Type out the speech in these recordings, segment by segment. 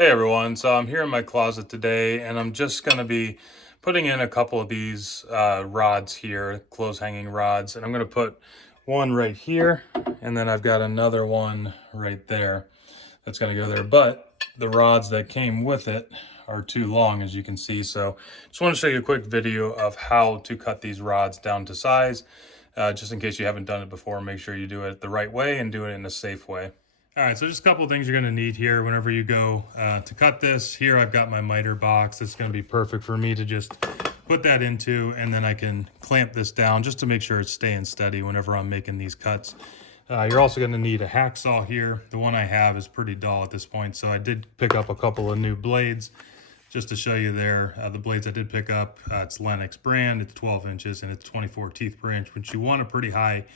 Hey everyone, so I'm here in my closet today and I'm just going to be putting in a couple of these rods here, clothes hanging rods, and I'm going to put one right here and then I've got another one right there that's going to go there, but the rods that came with it are too long, as you can see, so just want to show you a quick video of how to cut these rods down to size, just in case you haven't done it before. Make sure you do it the right way and do it in a safe way. All right, so just a couple of things you're going to need here whenever you go to cut this. Here I've got my miter box. It's going to be perfect for me to just put that into, and then I can clamp this down just to make sure it's staying steady whenever I'm making these cuts. You're also going to need a hacksaw here. The one I have is pretty dull at this point, so I did pick up a couple of new blades just to show you there. The blades I did pick up, it's Lennox brand. It's 12 inches and it's 24 teeth per inch, which you want a pretty high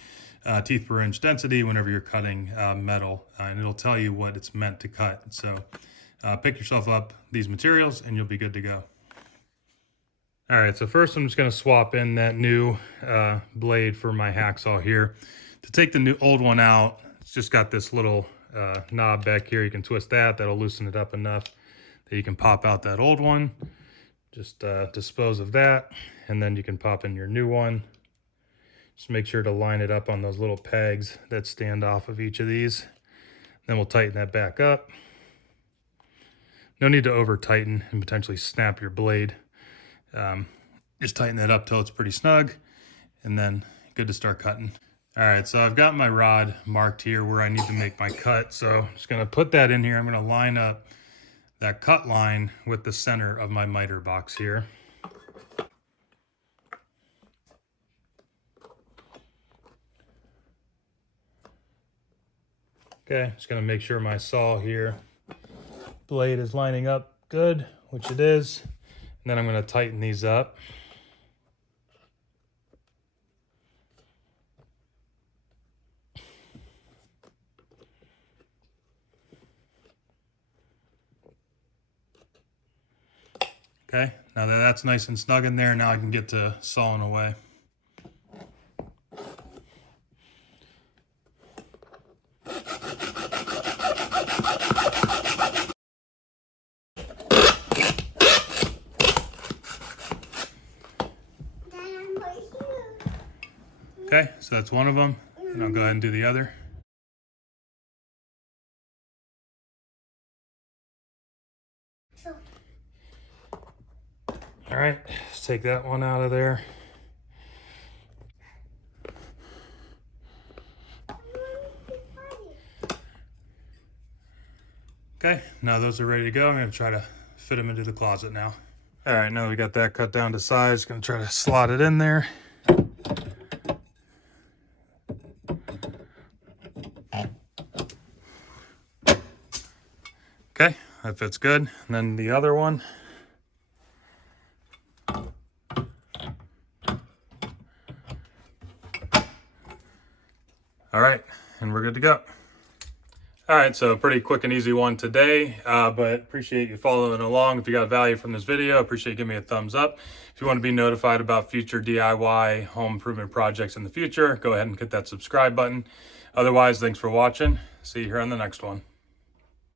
teeth per inch density whenever you're cutting metal, and it'll tell you what it's meant to cut. So pick yourself up these materials and you'll be good to go. All right, so first I'm just going to swap in that new blade for my hacksaw here. To take the old one out, it's just got this little knob back here. You can twist that. That'll loosen it up enough that you can pop out that old one. Just dispose of that, and then you can pop in your new one. Just make sure to line it up on those little pegs that stand off of each of these. Then we'll tighten that back up. No need to over tighten and potentially snap your blade. Just tighten that up till it's pretty snug, and then good to start cutting. All right, so I've got my rod marked here where I need to make my cut. So I'm just gonna put that in here. I'm gonna line up that cut line with the center of my miter box here. Okay, just gonna make sure my saw here blade is lining up good, which it is. And then I'm gonna tighten these up. Okay, now that that's nice and snug in there, now I can get to sawing away. Okay, so that's one of them, and I'll go ahead and do the other. All right, let's take that one out of there. Okay, now those are ready to go. I'm gonna try to fit them into the closet now. All right, now we got that cut down to size. Gonna try to slot it in there. Okay, that fits good. And then the other one. All right, and we're good to go. All right, so pretty quick and easy one today, but appreciate you following along. If you got value from this video, appreciate you giving me a thumbs up. If you want to be notified about future DIY home improvement projects in the future, go ahead and hit that subscribe button. Otherwise, thanks for watching. See you here on the next one.